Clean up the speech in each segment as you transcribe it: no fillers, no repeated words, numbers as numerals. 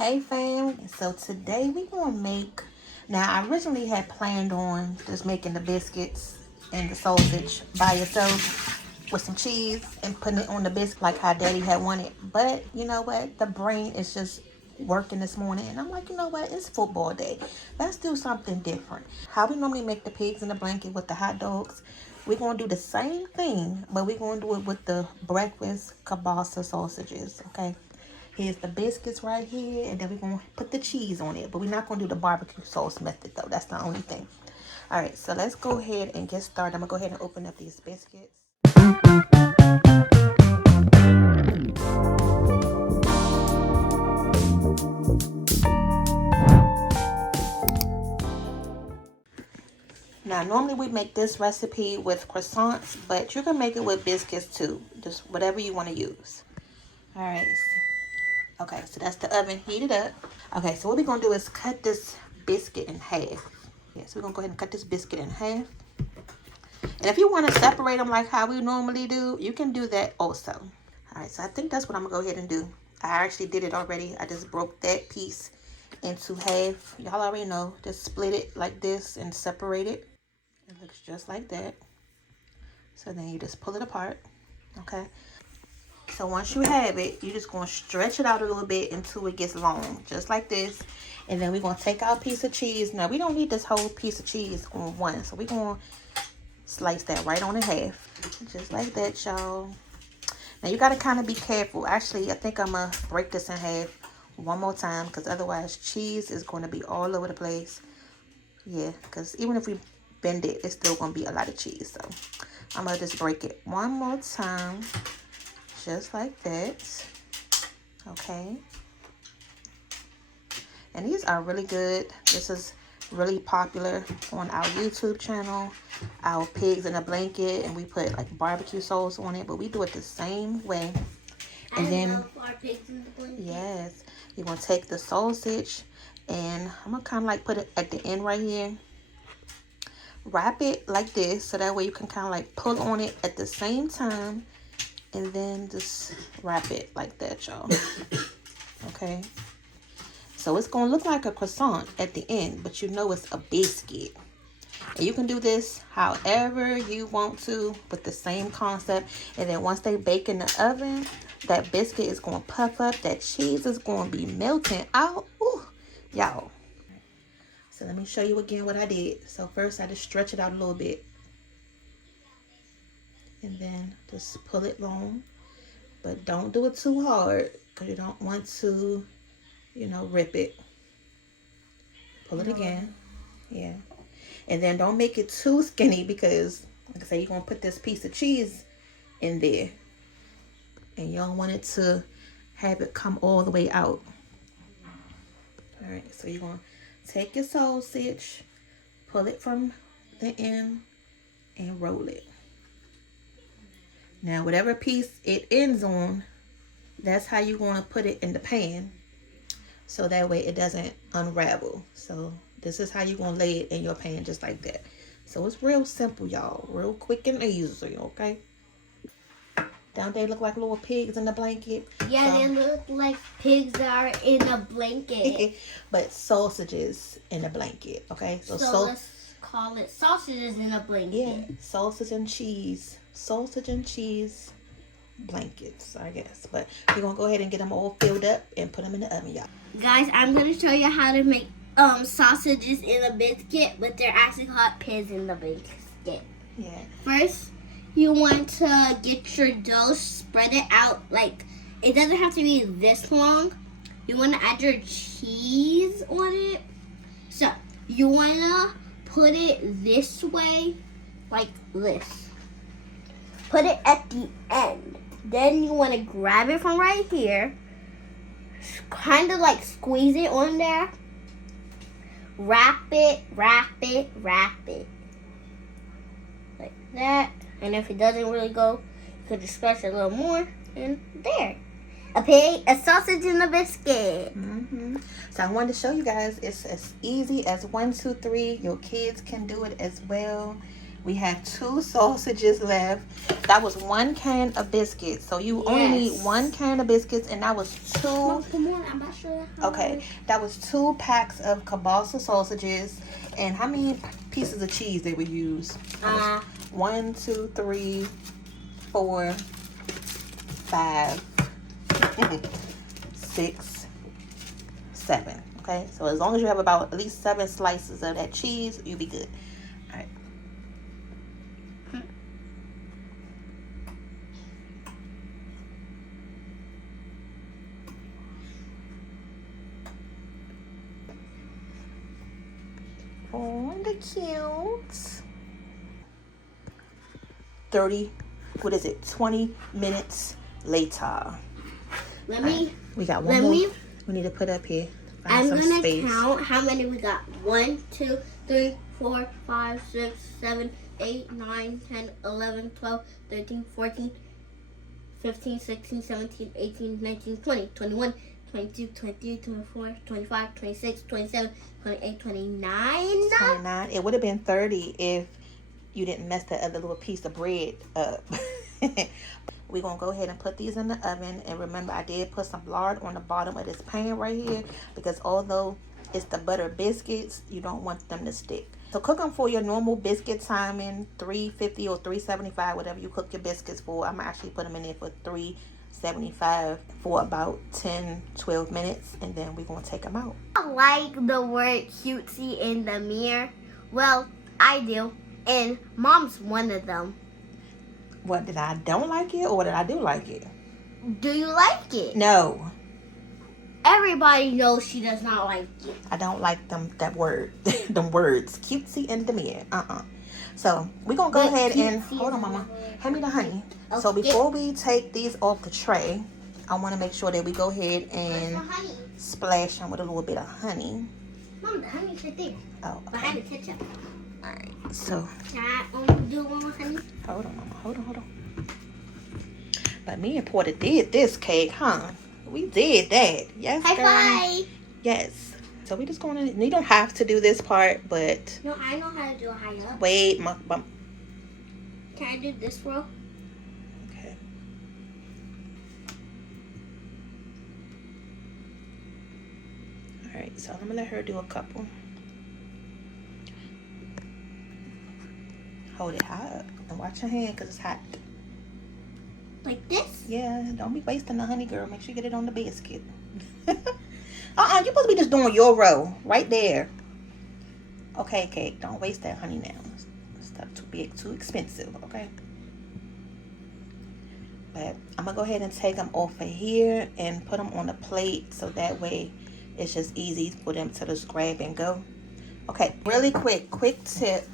Hey fam, so today we gonna make, now I originally had planned on just making the biscuits and the sausage by itself with some cheese and putting it on the biscuit like how daddy had wanted. But you know what, the brain is just working this morning and I'm like, you know what, it's football day. Let's do something different. How we normally make the pigs in the blanket with the hot dogs, we're gonna do the same thing, but we're gonna do it with the breakfast kielbasa sausages, okay? Here's the biscuits right here, and then we're going to put the cheese on it. But we're not going to do the barbecue sauce method, though. That's the only thing. All right, so let's go ahead and get started. I'm going to go ahead and open up these biscuits. Now, normally we make this recipe with croissants, but you can make it with biscuits, too. Just whatever you want to use. All right. Okay, so that's the oven heated up. Okay, so what we're going to do is cut this biscuit in half. Yeah, so we're going to go ahead and cut this biscuit in half. And if you want to separate them like how we normally do, you can do that also. All right, so I think that's what I'm going to go ahead and do. I actually did it already. I just broke that piece into half. Y'all already know. Just split it like this and separate it. It looks just like that. So then you just pull it apart. Okay. So once you have it, you're just going to stretch it out a little bit until it gets long, just like this. And then we're going to take our piece of cheese. Now, we don't need this whole piece of cheese on one. So we're going to slice that right on in half, just like that, y'all. Now, you got to kind of be careful. Actually, I think I'm going to break this in half one more time because otherwise cheese is going to be all over the place. Yeah, because even if we bend it, it's still going to be a lot of cheese. So I'm going to just break it one more time. Just like that. Okay. And these are really good. This is really popular on our YouTube channel. Our pigs in a blanket. And we put like barbecue sauce on it. But we do it the same way. And then, love our pigs in the blanket. Yes. You're going to take the sausage. And I'm going to kind of like put it at the end right here. Wrap it like this. So that way you can kind of like pull on it at the same time. And then just wrap it like that, y'all. Okay. So it's going to look like a croissant at the end, but you know it's a biscuit. And you can do this however you want to with the same concept. And then once they bake in the oven, that biscuit is going to puff up. That cheese is going to be melting out. Ooh, y'all. So let me show you again what I did. So first I just stretch it out a little bit. And then just pull it long. But don't do it too hard because you don't want to, you know, rip it. Pull it again. Yeah. And then don't make it too skinny because, like I say, you're going to put this piece of cheese in there. And you don't want it to have it come all the way out. All right. So you're going to take your sausage, pull it from the end, and roll it. Now, whatever piece it ends on, that's how you're going to put it in the pan. So that way it doesn't unravel. So this is how you're going to lay it in your pan just like that. So it's real simple, y'all. Real quick and easy, okay? Don't they look like little pigs in the blanket? Yeah, they look like pigs that are in a blanket. But sausages in a blanket, okay? So let's call it sausages in a blanket. Yeah, sausage and cheese. Sausage and cheese blankets, I guess. But we're going to go ahead and get them all filled up and put them in the oven, y'all. Guys, I'm going to show you how to make sausages in a biscuit, but they're actually called pigs in the biscuit. Yeah. First, you want to get your dough, spread it out. Like, it doesn't have to be this long. You want to add your cheese on it. So, you want to put it this way, like this. Put it at the end. Then you want to grab it from right here. Kind of like squeeze it on there. Wrap it. Like that. And if it doesn't really go, you can just stretch it a little more. And there. A sausage and a biscuit. So I wanted to show you guys it's as easy as 1, 2, 3. Your kids can do it as well. We have 2 sausages left. That was 1 can of biscuits. So you only need 1 can of biscuits, and that was 2. Mom, come on, I'm not sure. Okay, that was 2 packs of kielbasa sausages. And how many pieces of cheese did we use? 1, 2, 3, 4, 5, 6, 7. Okay, so as long as you have about at least 7 slices of that cheese, you'll be good. All right. Oh, the cute. 20 minutes later. Let me. We got one more. We need to put up here. I'm gonna count how many we got. 1, 2, 3, 4, 5, 6, 7, 8, 9, 10, 11, 12, 13, 14, 15, 16, 17, 18, 19, 20, 21, 22, 23, 24, 25, 26, 27, 28, 29. 29. It would have been 30 if you didn't mess that other little piece of bread up. We're going to go ahead and put these in the oven. And remember, I did put some lard on the bottom of this pan right here, because although it's the butter biscuits, you don't want them to stick. So cook them for your normal biscuit timing, 350 or 375, whatever you cook your biscuits for. I'm actually put them in there for 375 for about 10-12 minutes, and then we're going to take them out. I like the word cutesy in the mirror. Well, I do, and Mom's one of them. What, did I don't like it, or did I do like it? Do you like it? No. Everybody knows she does not like it. I don't like that word. them words. Cutesy in the mirror. So we're going to go ahead and... Hold on, Mama. Hand me the honey. Okay. So before we take these off the tray, I want to make sure that we go ahead and splash them with a little bit of honey. Mom, the honey's right there. Oh, okay. Behind the ketchup. Alright, so... Can I do one with honey? Hold on, Mama. Hold on. But me and Porter did this cake, huh? We did that. Yes, High girl. five. Yes. So we just gonna... You don't have to do this part, but... No, I know how to do a high up. Wait, Can I do this row? Okay. Alright, so I'm gonna let her do a couple. Hold it high up and watch your hand, because it's hot. Like this? Yeah, don't be wasting the honey, girl. Make sure you get it on the biscuit. You're supposed to be just doing your row right there. Okay, cake, don't waste that honey now. Stuff too big, too expensive, okay? But I'm gonna go ahead and take them off of here and put them on a plate, so that way it's just easy for them to just grab and go. Okay, really quick tip.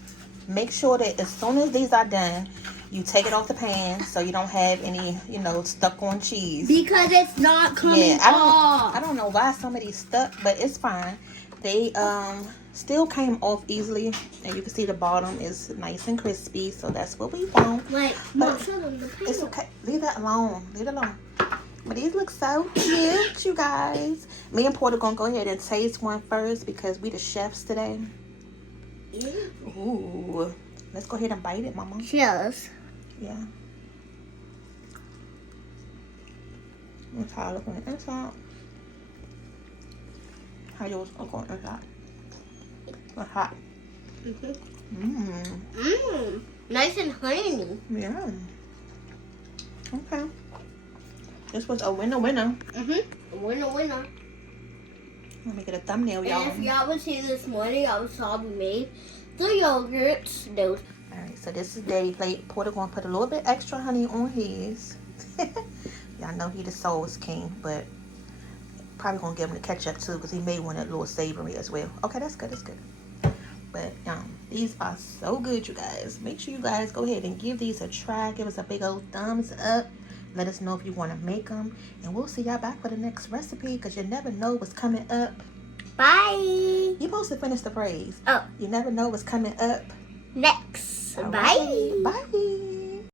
Make sure that as soon as these are done, you take it off the pan so you don't have any, stuck on cheese. Because it's not coming off. I don't know why some of these stuck, but it's fine. They still came off easily, and you can see the bottom is nice and crispy, so that's what we want. Like, Mom, show them the pan. It's okay. Leave that alone. Leave it alone. But these look so cute, you guys. Me and Porter gonna go ahead and taste one first, because we the chefs today. Ooh, let's go ahead and bite it, Mama. Cheers. Yeah. Let's try it on the inside. How yours are going inside? It's hot. Nice and honey. Yeah. Okay. This was a winner. Winner. Let me get a thumbnail, y'all. And if y'all was here this morning, I saw we made the yogurts. Those. Alright, so this is Daddy plate. Porter gonna put a little bit extra honey on his. Y'all know he the sauce king, but probably gonna give him the ketchup too, because he made one that little savory as well. Okay, that's good. But these are so good, you guys. Make sure you guys go ahead and give these a try. Give us a big old thumbs up. Let us know if you want to make them. And we'll see y'all back for the next recipe, because you never know what's coming up. Bye. You're supposed to finish the phrase. Oh. You never know what's coming up. Next. All Bye. right. Bye.